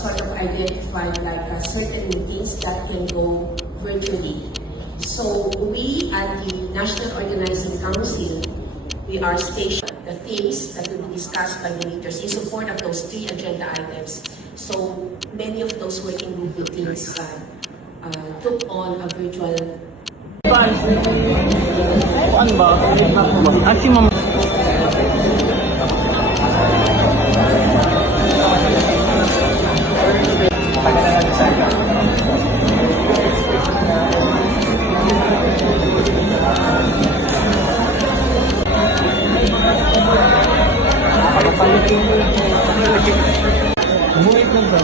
sort of identified like certain meetings that can go virtually. So we at the National Organizing Council, we are stationed the themes that will be discussed by the leaders in support of those 3 agenda items. So many of those working group meetings took on a virtual. Ano ba? Si Ma'am. Umuwi lang ba?